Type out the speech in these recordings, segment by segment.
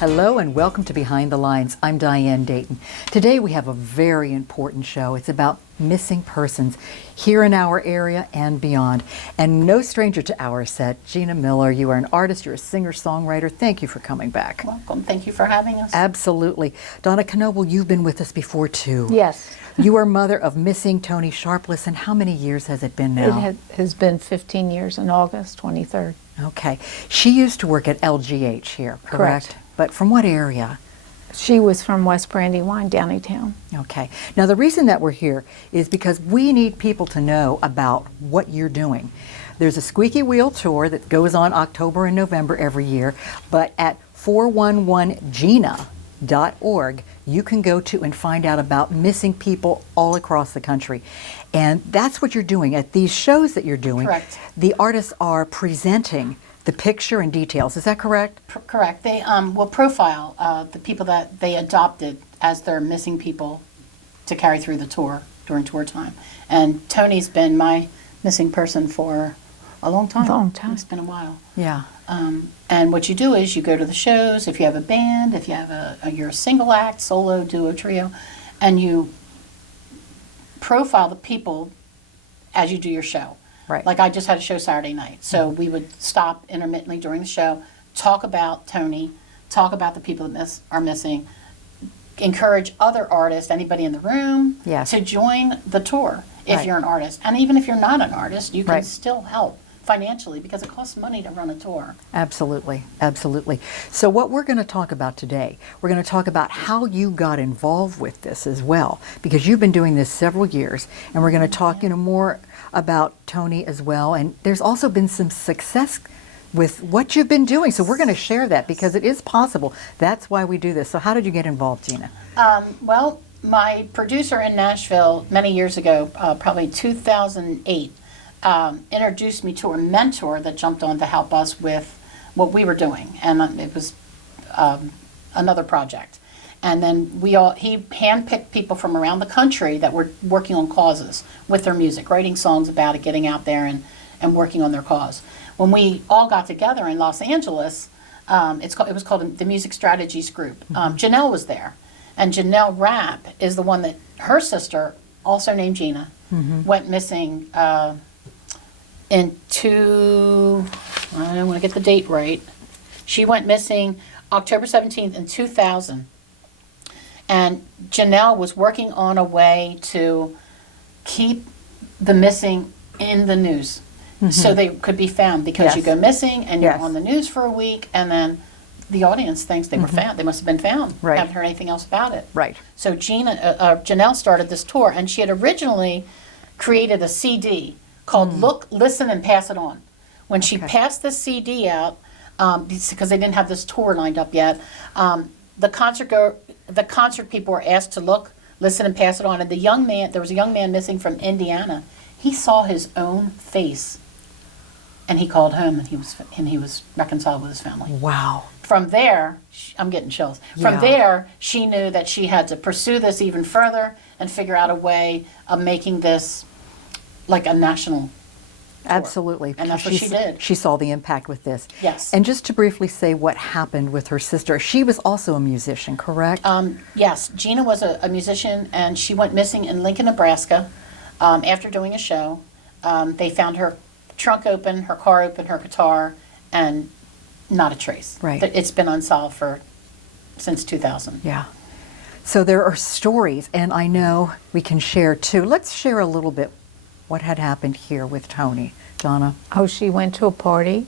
Hello and welcome to Behind the Lines. I'm Diane Dayton. Today we have a very important show. It's about missing persons here in our area and beyond. And no stranger to our set, Gina Miller. You are an artist, you're a singer-songwriter. Thank you for coming back. Welcome. Thank you for having us. Absolutely. Donna Knebel, you've been with us before too. Yes. You are mother of missing Toni Sharpless, and how many years has it been now? It has been 15 years in August 23rd. Okay. She used to work at LGH here, correct? But from what area? She was from West Brandywine, Downeytown. Okay. Now the reason that we're here is because we need people to know about what you're doing. There's a Squeaky Wheel tour that goes on October and November every year, but at 411gina.org you can go to and find out about missing people all across the country. And that's what you're doing at these shows that you're doing. Correct. The artists are presenting the picture and details. Is that correct? Correct. They will profile the people that they adopted as their missing people to carry through the tour during tour time. And Toni's been my missing person for a long time. Long time. It's been a while. Yeah. And what you do is you go to the shows, if you have a band, if you have you're a single act, solo, duo, trio, and you profile the people as you do your show. Right. Like I just had a show Saturday night, so we would stop intermittently during the show, talk about Toni, talk about the people that are missing, encourage other artists, anybody in the room, Yes. to join the tour if Right. you're an artist. And even if you're not an artist, you can Right. still help financially because it costs money to run a tour. Absolutely, absolutely. So what we're going to talk about today, we're going to talk about how you got involved with this as well, because you've been doing this several years, and we're going to talk, more about Toni as well. And there's also been some success with what you've been doing, so we're going to share that because it is possible. That's why we do this. So how did you get involved, Gina? Well, my producer in Nashville many years ago, probably 2008, introduced me to a mentor that jumped on to help us with what we were doing, and it was another project. And then he handpicked people from around the country that were working on causes with their music, writing songs about it, getting out there and working on their cause. When we all got together in Los Angeles, it was called the Music Strategies Group. Janelle was there, and Janelle Rapp is the one that her sister, also named Gina, went missing I don't want to get the date right. She went missing October 17th in 2000. And Janelle was working on a way to keep the missing in the news so they could be found, because Yes. you go missing and you're Yes. on the news for a week and then the audience thinks they were found. They must have been found. Right. Haven't heard anything else about it. Right. So Janelle started this tour, and she had originally created a CD called Look, Listen, and Pass It On. When she passed the CD out, because they didn't have this tour lined up yet, the concert people were asked to look, listen, and pass it on. And there was a young man missing from Indiana. He saw his own face, and he called home, and he was reconciled with his family. Wow. From there, I'm getting chills. Yeah. From there, she knew that she had to pursue this even further and figure out a way of making this like a national tour. Absolutely. And that's what she did. She saw the impact with this. Yes. And just to briefly say what happened with her sister, she was also a musician, correct? Yes, Gina was a musician, and she went missing in Lincoln, Nebraska after doing a show. They found her trunk open, her car open, her guitar, and not a trace. Right. It's been unsolved since 2000. Yeah. So there are stories, and I know we can share too. Let's share a little bit what had happened here with Toni. Donna? Oh, she went to a party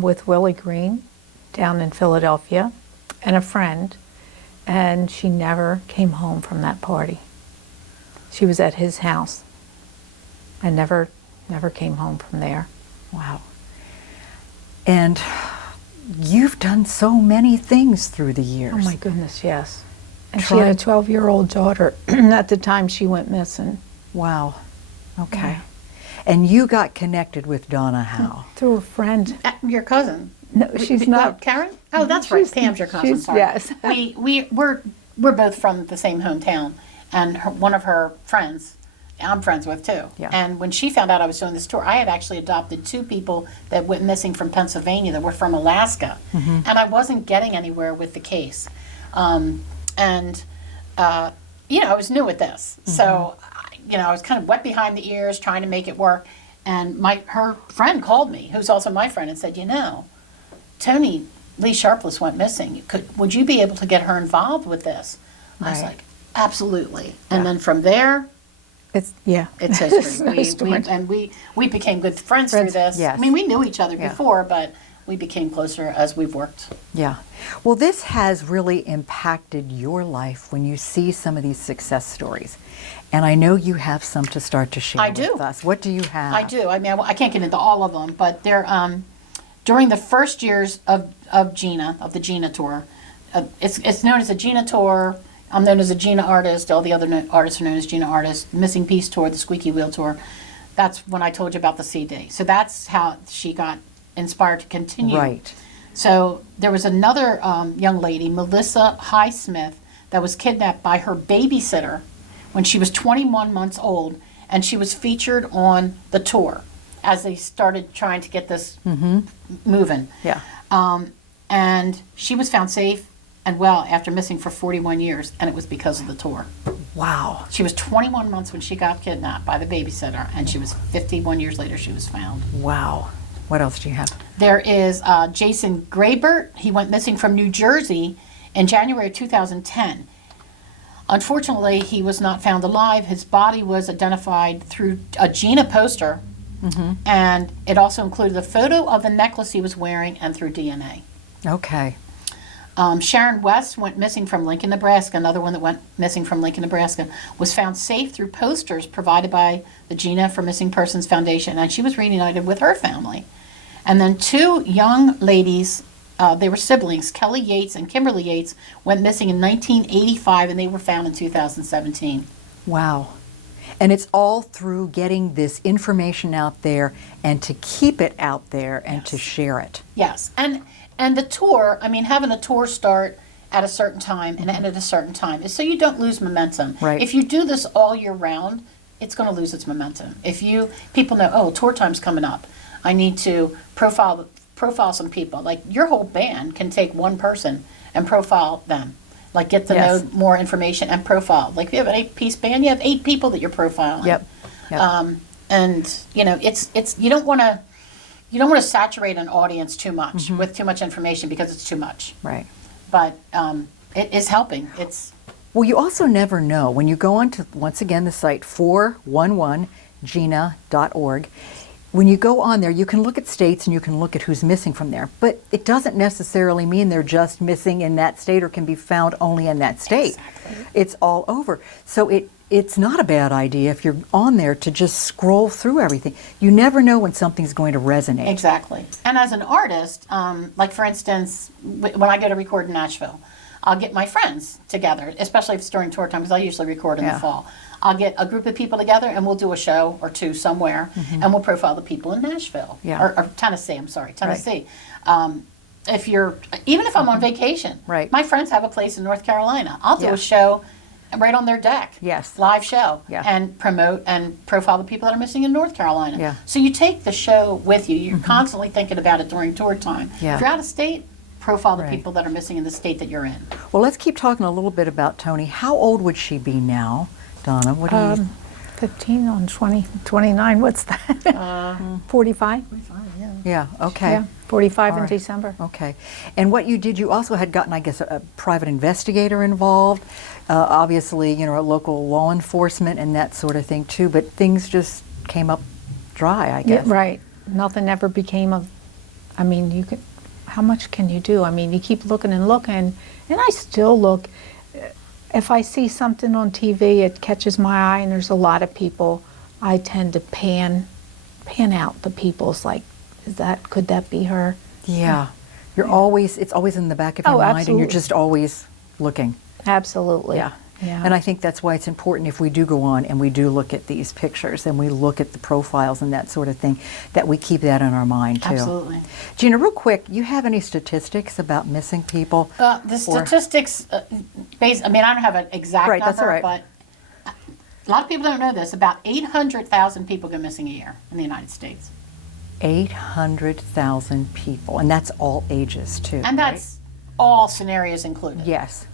with Willie Green down in Philadelphia and a friend, and she never came home from that party. She was at his house and never came home from there. Wow. And you've done so many things through the years. Oh my goodness, yes. And she had a 12-year-old daughter at the time she went missing. Wow. Okay. And you got connected with Donna how? Through a friend. Your cousin. No, she's not. Karen? Oh, that's right. Pam's your cousin. Sorry. Yes. We're both from the same hometown, and one of her friends I'm friends with too. Yeah. And when she found out I was doing this tour, I had actually adopted 2 people that went missing from Pennsylvania that were from Alaska. And I wasn't getting anywhere with the case. I was new at this. So, I was kind of wet behind the ears trying to make it work. And her friend called me, who's also my friend, and said, Toni Lee Sharpless went missing. Would you be able to get her involved with this? I was Right. like, absolutely. And then from there, It's it's history. We became good friends through this. Yes. I mean, we knew each other Yeah. before, but we became closer as we've worked. Yeah. Well, this has really impacted your life when you see some of these success stories. And I know you have some to start to share I with do. us. What do you have? I do. I mean, I can't get into all of them, but they're during the first years of the Gina tour. It's known as the Gina tour. I'm known as a Gina artist. All the other artists are known as Gina artists. Missing Piece tour, the Squeaky Wheel tour. That's when I told you about the CD. So that's how she got inspired to continue. Right. So there was another young lady, Melissa Highsmith, that was kidnapped by her babysitter when she was 21 months old, and she was featured on the tour as they started trying to get this moving. Yeah. And she was found safe and well after missing for 41 years, and it was because of the tour. Wow. She was 21 months when she got kidnapped by the babysitter, and she was 51 years later she was found. Wow. What else do you have? There is Jason Graybert. He went missing from New Jersey in January of 2010. Unfortunately, he was not found alive. His body was identified through a Gina poster, and it also included a photo of the necklace he was wearing and through DNA. Okay. Sharon West went missing from Lincoln, Nebraska. Another one that went missing from Lincoln, Nebraska, was found safe through posters provided by the Gina for Missing Persons Foundation, and she was reunited with her family. And then 2 young ladies, they were siblings, Kelly Yates and Kimberly Yates, went missing in 1985, and they were found in 2017. Wow. And it's all through getting this information out there and to keep it out there and to share it. Yes, and the tour, I mean, having a tour start at a certain time and end at a certain time is so you don't lose momentum. Right. If you do this all year round, it's going to lose its momentum. If people know, tour time's coming up, I need to profile some people. Like your whole band can take one person and profile them. Like get to Yes. know more information and profile. Like if you have an 8-piece band, you have 8 people that you're profiling. Yep. And it's you don't want to saturate an audience too much with too much information because it's too much. Right. But it is helping. Well, you also never know. When you go on to, once again, the site 411gina.org, when you go on there, you can look at states and you can look at who's missing from there. But it doesn't necessarily mean they're just missing in that state or can be found only in that state. Exactly. It's all over. So it's not a bad idea if you're on there to just scroll through everything. You never know when something's going to resonate. Exactly. And as an artist, like for instance, when I go to record in Nashville, I'll get my friends together, especially if it's during tour time, because I usually record in the fall. I'll get a group of people together and we'll do a show or 2 somewhere, and we'll profile the people in Nashville. Yeah. Or Tennessee, Tennessee. Even if I'm on vacation, Right. my friends have a place in North Carolina. I'll do Yeah. a show right on their deck. Yes. Live show. Yeah. And promote and profile the people that are missing in North Carolina. Yeah. So you take the show with you. You're constantly thinking about it during tour time. Yeah. If you're out of state, profile the Right. people that are missing in the state that you're in. Well, let's keep talking a little bit about Toni. How old would she be now, Donna? What do you... 15 on 20, 29, what's that? 45? Yeah, okay. Yeah, 45 All in right. December. Okay. And what you did, you also had gotten, I guess, a private investigator involved, obviously, a local law enforcement and that sort of thing too, but things just came up dry, I guess. Yeah, right. Nothing ever became of, I mean, how much can you do? I mean, you keep looking and looking, and I still look. If I see something on TV, it catches my eye, and there's a lot of people, I tend to pan out the people's, like, could that be her? Yeah. It's always in the back of your Oh, mind, and absolutely. you're just always looking. Absolutely. Yeah. Yeah. And I think that's why it's important if we do go on and we do look at these pictures and we look at the profiles and that sort of thing, that we keep that in our mind too. Absolutely. Gina, real quick, you have any statistics about missing people? The statistics, I don't have an exact Right, number, that's all right. but A lot of people don't know this. About 800,000 people go missing a year in the United States. 800,000 people, and that's all ages too. And right? that's all scenarios included. Yes.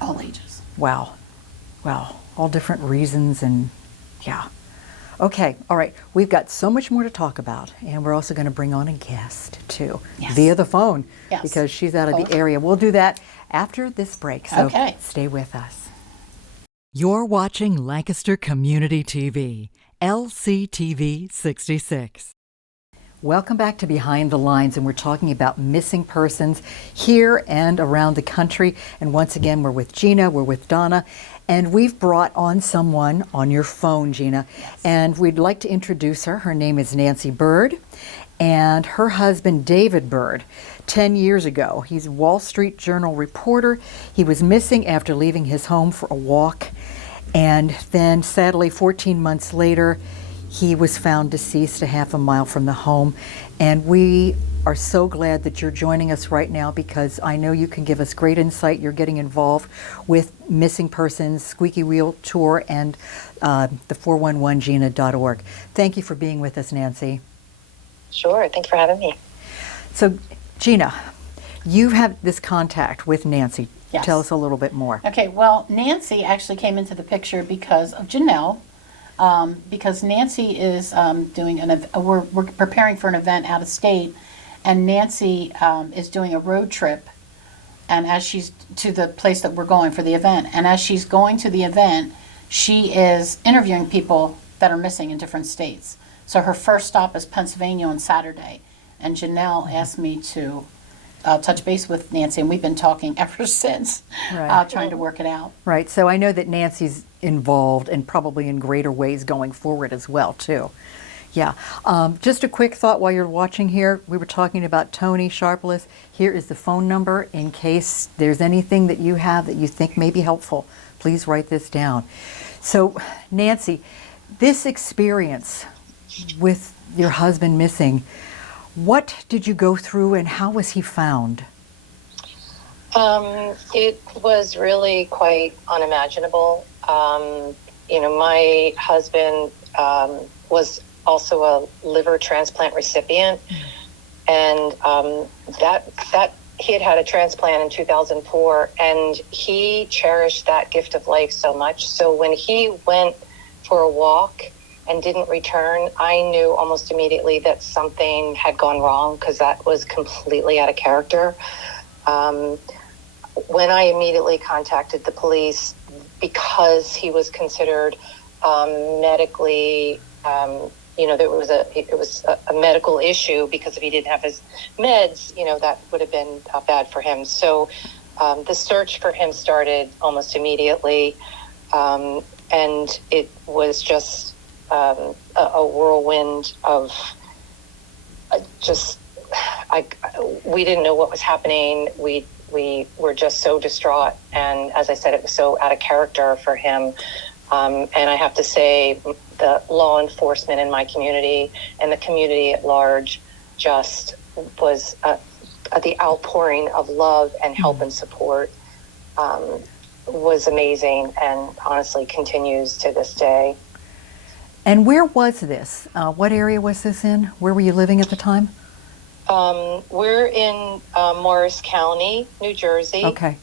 All ages. Wow. Wow. All different reasons and yeah. Okay, all right. We've got so much more to talk about, and we're also going to bring on a guest too, Yes. via the phone, Yes. because she's out of the Okay. area. We'll do that after this break, so Okay. stay with us. You're watching Lancaster Community TV, LCTV 66. Welcome back to Behind the Lines, and we're talking about missing persons here and around the country. And once again, we're with Gina, we're with Donna, and we've brought on someone on your phone, Gina, and we'd like to introduce her. Her name is Nancy Bird, and her husband, David Bird. 10 years ago, he's a Wall Street Journal reporter. He was missing after leaving his home for a walk, and then sadly, 14 months later, he was found deceased a half a mile from the home. And we are so glad that you're joining us right now, because I know you can give us great insight. You're getting involved with Missing Persons, Squeaky Wheel Tour, and the 411gina.org. Thank you for being with us, Nancy. Sure, thanks for having me. So, Gina, you have this contact with Nancy. Yes. Tell us a little bit more. Okay, well, Nancy actually came into the picture because of Janelle. Because Nancy is doing we're preparing for an event out of state, and Nancy is doing a road trip, and as she's to the place that we're going for the event, and as she's going to the event, she is interviewing people that are missing in different states. So her first stop is Pennsylvania on Saturday, and Janelle asked me to touch base with Nancy, and we've been talking ever since, Right. trying to work it out. Right, so I know that Nancy's involved, and probably in greater ways going forward as well, too. Yeah. Just a quick thought while you're watching here. We were talking about Toni, Sharpless. Here is the phone number in case there's anything that you have that you think may be helpful. Please write this down. So, Nancy, this experience with your husband missing, what did you go through and how was he found? It was really quite unimaginable. My husband was also a liver transplant recipient, and that he had a transplant in 2004, and he cherished that gift of life so much. So when he went for a walk and didn't return, I knew almost immediately that something had gone wrong, because that was completely out of character. When I immediately contacted the police, because he was considered medically, it was a medical issue, because if he didn't have his meds, that would have been bad for him. So the search for him started almost immediately, and it was just a whirlwind of we didn't know what was happening. We were just so distraught, and as I said, it was so out of character for him. And I have to say, the law enforcement in my community and the community at large just was the outpouring of love and help and support was amazing, and honestly continues to this day. And where was this? What area was this in? Where were you living at the time? We're in Morris County, New Jersey. Okay.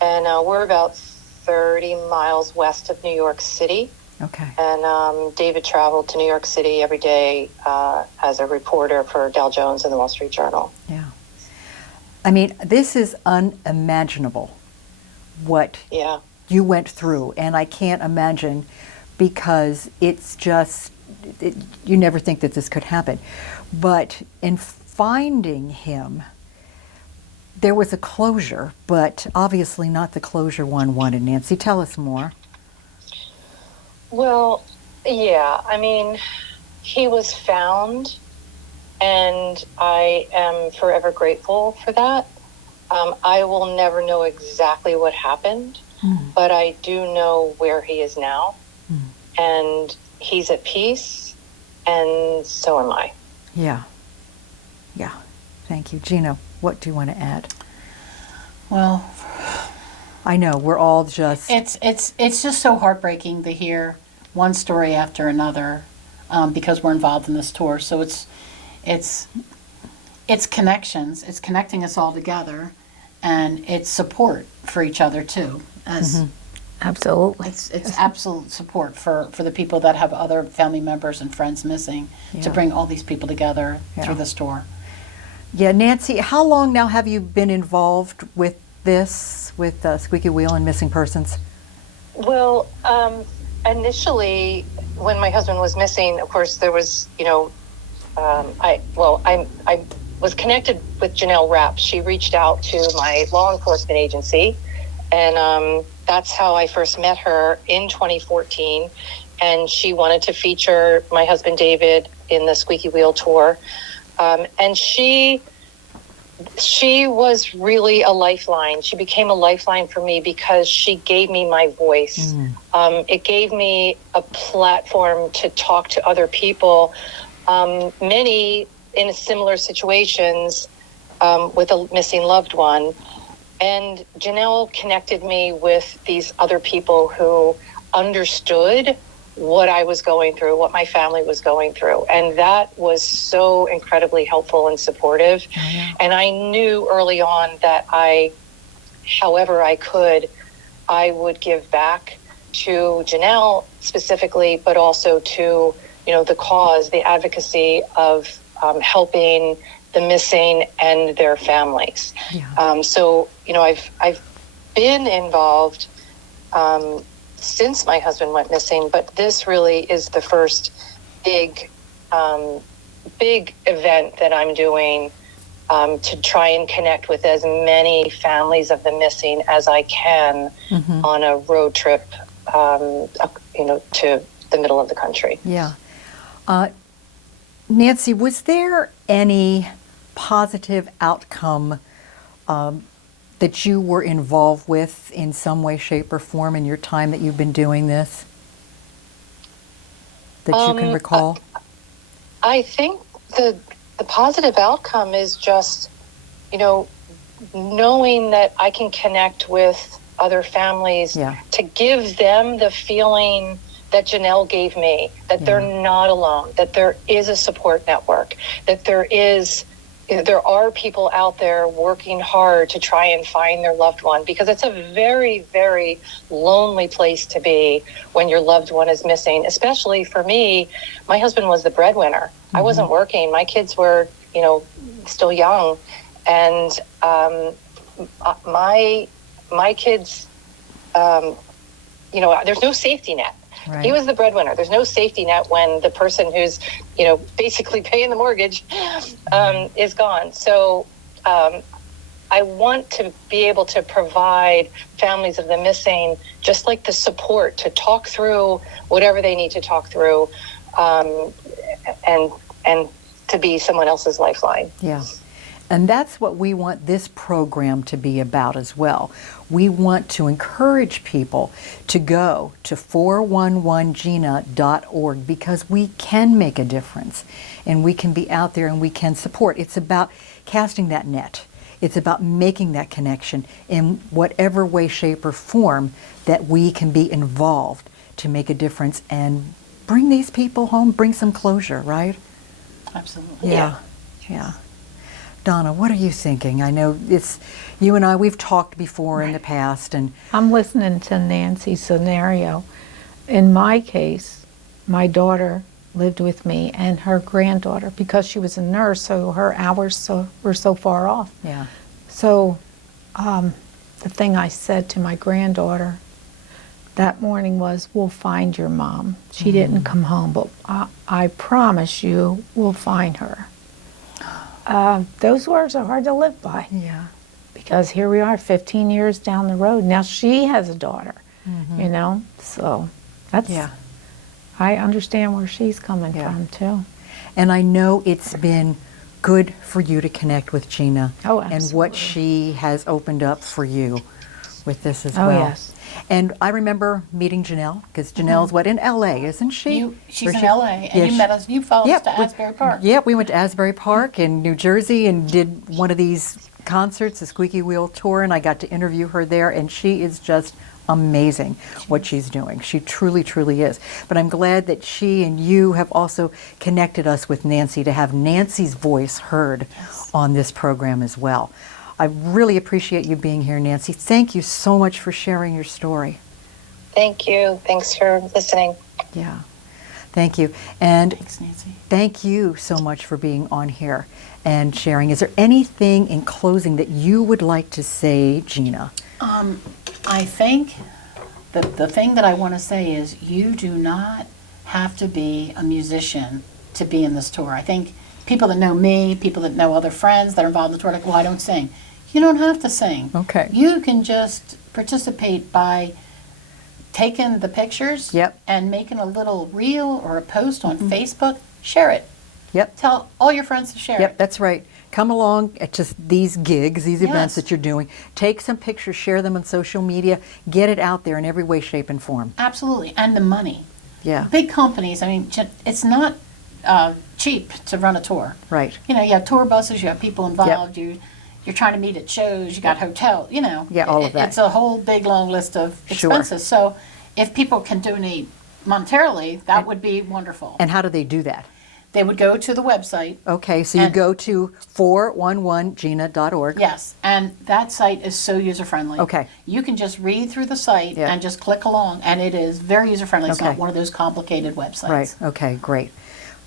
And we're about 30 miles west of New York City. Okay. And David traveled to New York City every day as a reporter for Dow Jones and the Wall Street Journal. Yeah. I mean, this is unimaginable what you went through, and I can't imagine, because it's just, you never think that this could happen. But in finding him, there was a closure, but obviously not the closure one wanted. Nancy, tell us more. Well, yeah, I mean, he was found, and I am forever grateful for that. I will never know exactly what happened, but I do know where he is now, and he's at peace, and so am I. Yeah. Yeah. Thank you. Gina, what do you want to add? Well, I know, we're all just, It's just so heartbreaking to hear one story after another, because we're involved in this tour. So it's connections. It's connecting us all together, and it's support for each other too. As Absolutely. it's absolute support for the people that have other family members and friends missing, Yeah. to bring all these people together Yeah. through this tour. yeah, Nancy, how long now have you been involved with this, with Squeaky Wheel and missing persons? Well, initially, when my husband was missing, of course, there was, I was connected with Janelle Rapp. She reached out to my law enforcement agency, and that's how I first met her in 2014. And she wanted to feature my husband David in the Squeaky Wheel tour, and she was really a lifeline. She became a lifeline for me because she gave me my voice. It gave me a platform to talk to other people, many in similar situations, with a missing loved one. And Janelle connected me with these other people who understood what I was going through, what my family was going through. And that was so incredibly helpful and supportive. And I knew early on that however I could, I would give back to Janelle specifically, but also to, the cause, the advocacy of helping the missing and their families. Yeah. So, I've been involved since my husband went missing, but this really is the first big event that I'm doing to try and connect with as many families of the missing as I can on a road trip, to the middle of the country. Yeah. Nancy, was there any positive outcome that you were involved with in some way, shape, or form in your time that you've been doing this that you can recall? I think the positive outcome is just, knowing that I can connect with other families, to give them the feeling that Janelle gave me, that they're not alone, that there is a support network, that there are people out there working hard to try and find their loved one, because it's a very, very lonely place to be when your loved one is missing. Especially for me, my husband was the breadwinner. I wasn't working. My kids were, still young. And my kids, there's no safety net. Right. He was the breadwinner. There's no safety net when the person who's, basically paying the mortgage is gone. So I want to be able to provide families of the missing just like the support to talk through whatever they need to talk through, and to be someone else's lifeline. Yeah. And that's what we want this program to be about as well. We want to encourage people to go to 411gina.org, because we can make a difference and we can be out there and we can support. It's about casting that net. It's about making that connection in whatever way, shape, or form that we can be involved to make a difference and bring these people home, bring some closure, right? Absolutely. Yeah. Donna, what are you thinking? I know you and I, we've talked before in the past, and I'm listening to Nancy's scenario. In my case, my daughter lived with me and her granddaughter, because she was a nurse, so her hours were so far off. yeah, So the thing I said to my granddaughter that morning was, we'll find your mom. She didn't come home, but I promise you we'll find her. Those words are hard to live by. yeah, Because here we are 15 years down the road. Now she has a daughter, so that's, yeah. I understand where she's coming from too. And I know it's been good for you to connect with Gina Oh, and what absolutely. she has opened up for you with this as Oh, well. yes. And I remember meeting Janelle, because Janelle's what, in LA, isn't she? She's Or in she- LA, and Yeah, you met us. You followed us to we- Asbury Park. Yeah, we went to Asbury Park in New Jersey and did one of these concerts, the Squeaky Wheel Tour, and I got to interview her there, and she is just amazing what she's doing. She truly, truly is. But I'm glad that she and you have also connected us with Nancy to have Nancy's voice heard on this program as well. I really appreciate you being here, Nancy. Thank you so much for sharing your story. Thank you. Thanks for listening. Yeah. Thank you. And Thanks, Nancy. thank you so much for being on here and sharing. Is there anything in closing that you would like to say, Gina? I think the thing that I want to say is you do not have to be a musician to be in this tour. I think people that know me, people that know other friends that are involved in the tour, are like, well, I don't sing. You don't have to sing. Okay. You can just participate by taking the pictures Yep. and making a little reel or a post on Facebook. Share it. Yep. Tell all your friends to share Yep, it. that's right. Come along at just these gigs, these events Yes. that you're doing. Take some pictures, share them on social media, get it out there in every way, shape, and form. Absolutely. And the money. Yeah, Big companies, I mean, it's not cheap to run a tour. right. You know, you have tour buses, you have people involved, you're trying to meet at shows, you got hotel, you know. Yeah, all of that. It's a whole big long list of Sure. expenses. So if people can donate monetarily, that would be wonderful. And how do they do that? They would go to the website. Okay, so you And- go to 411gina.org. Yes, and that site is so user-friendly. Okay. You can just read through the site Yeah. and just click along, and it is very user-friendly. It's Okay. not one of those complicated websites. Right, okay, great.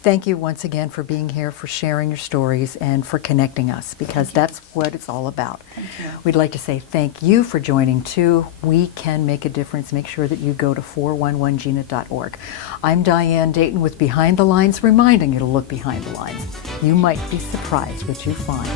Thank you once again for being here, for sharing your stories, and for connecting us, because that's what it's all about. Thank you. We'd like to say thank you for joining too. We can make a difference. Make sure that you go to 411gina.org. I'm Diane Dayton with Behind the Lines, reminding you to look behind the lines. You might be surprised what you find.